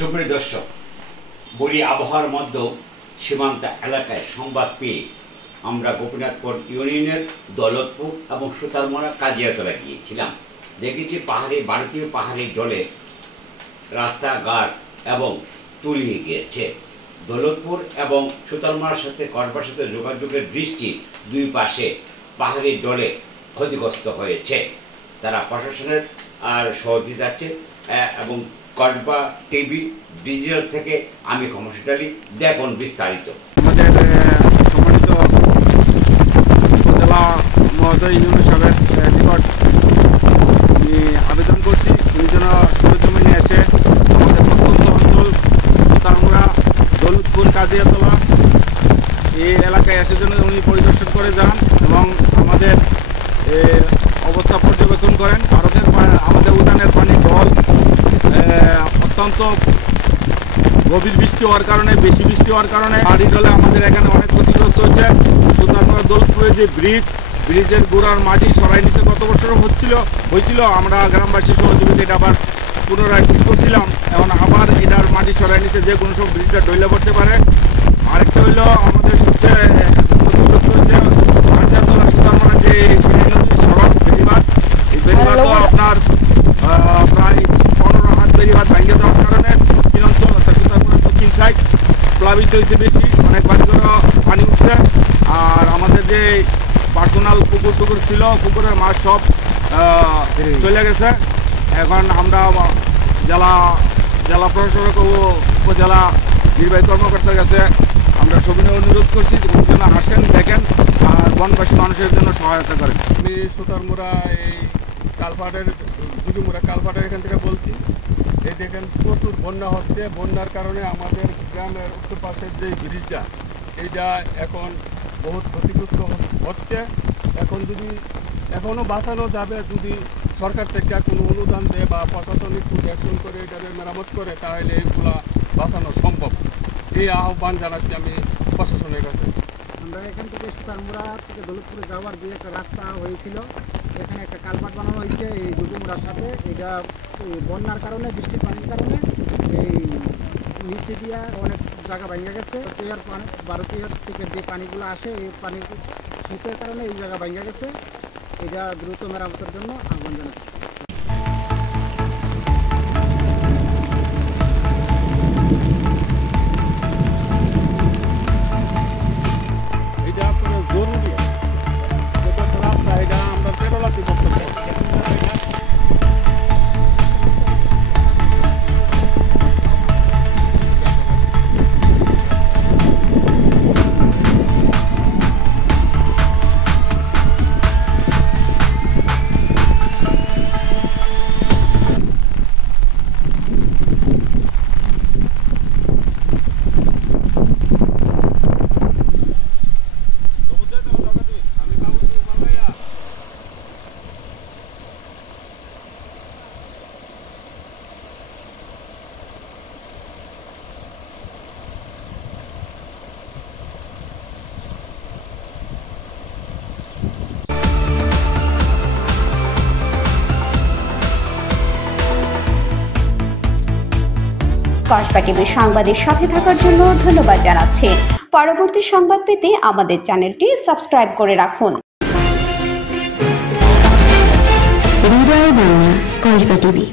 সুপ্রিয় দর্শক, বলি আবহাওয়ার মধ্যে সীমান্ত এলাকায় সংবাদ পেয়ে আমরা গোপীনাথপুর ইউনিয়নের দৌলতপুর এবং সুতারমরা কাজিয়াতলা গিয়েছিলাম। দেখেছি ভারতীয় পাহাড়ি জলে রাস্তাঘাট এবং তলিয়ে গিয়েছে। দৌলতপুর এবং সুতারমরার সাথে করবার সাথে যোগাযোগের দৃষ্টি দুই পাশে পাহাড়ি জলে ক্ষতিগ্রস্ত হয়েছে। তারা প্রশাসনের আর সহযোগিতা আছে এবং কসবা টিভি ডিজিটাল থেকে আমি খমরশেদ আলী, দেখুন বিস্তারিত। আমাদের সম্মানিত উপজেলা মহোদয় ইউনুস সাহেবের নিকট আমি আবেদন করছি, উনি যেন সরজমিনে এসে আমাদের প্রত্যন্ত অঞ্চল সুতারমরা, দৌলতপুর, কাজিয়াতলা এই এলাকায় এসে যেন উনি পরিদর্শন করে যান এবং আমাদের অবস্থা পর্যবেক্ষণ করেন। আমাদের উদ্যানের পানি জল অত্যন্ত গভীর বৃষ্টি হওয়ার কারণে, বেশি বৃষ্টি হওয়ার কারণে পাহাড়ি জলে আমাদের এখানে অনেক ক্ষতিগ্রস্ত হয়েছে। সুতারমরা দৌলতপুরের যে ব্রিজের গোড়ার মাটি সরাই নিচে গত বছর হয়েছিল, আমরা গ্রামবাসী সহযোগিতা এটা আবার পুনরায় ঠিক করছিলাম। এখন আবার এটার মাটি সরাই নিচে যে কোনো সব ব্রিজটা ডইলে পড়তে পারে। আরেকটা হইল আমাদের সবচেয়ে ক্ষতিগ্রস্ত হয়েছে কাজিয়াতলা সুতারমরা যে সড়ক বেড়িবাঁধ, এই বেড়িবাঁধও আপনার প্রায় 15 হাত বেড়িবাঁধ ভেঙে যাওয়ার কারণে দক্ষিণ অঞ্চল অর্থাৎ সুতারমরার দক্ষিণ সাইড প্লাবিত হয়েছে, বেশি অনেক বাড়িঘরও পানি উঠছে। আর আমাদের যে পার্সোনাল পুকুর ছিল, পুকুরের মাছ সব চলে গেছে। এখন আমরা জেলা প্রশাসক ও উপজেলা নির্বাহী কর্মকর্তার কাছে আমরা সবিনয় অনুরোধ করছি যেন আসেন, দেখেন আর বনবাসী মানুষের জন্য সহায়তা করেন। আমি সুতারমরা এই কালপাটের কালপাটের এখান থেকে বলছি। এই দেখেন প্রচুর বন্যা হচ্ছে। বন্যার কারণে আমাদের গ্রামের উত্তর পাশের যে ব্রিজটা, এইটা এখন বহুত ক্ষতিগ্রস্ত হচ্ছে। এখন যদি এখনও বাঁচানো যাবে, যদি সরকার থেকে কোনো অনুদান দেয় বা প্রশাসনিক অ্যাকশন করে এটাকে মেরামত করে, তাহলে এইগুলা বাঁচানো সম্ভব। এই আহ্বান জানাচ্ছি আমি প্রশাসনের কাছে। আমরা এখান থেকে সুতারমরা থেকে দৌলতপুরে যাওয়ার যে একটা রাস্তা হয়েছিল, এখানে একটা কালপাট বানানো হয়েছে এই যুগমুড়ার সাথে। এটা বন্যার কারণে, বৃষ্টির পানির কারণে এই নিচে দিয়ে অনেক জায়গা ভেঙে গেছে। ভারতীয় থেকে যে পানিগুলো আসে, এই পানির শীতের কারণে এই জায়গা ভেঙে গেছে। এটা দ্রুত মেরামতের জন্য আহ্বান জানাচ্ছি। এটা আপনার জরুরি রাস্তা, এটা আমরা পেরোলাতে করতে পারি। কসবা টিভির সংবাদের সাথে থাকার জন্য ধন্যবাদ জানাচ্ছি। পরবর্তী সংবাদ পেতে আমাদের চ্যানেলটি সাবস্ক্রাইব করে রাখুন। হৃদয় বাংলা, কসবা টিভি।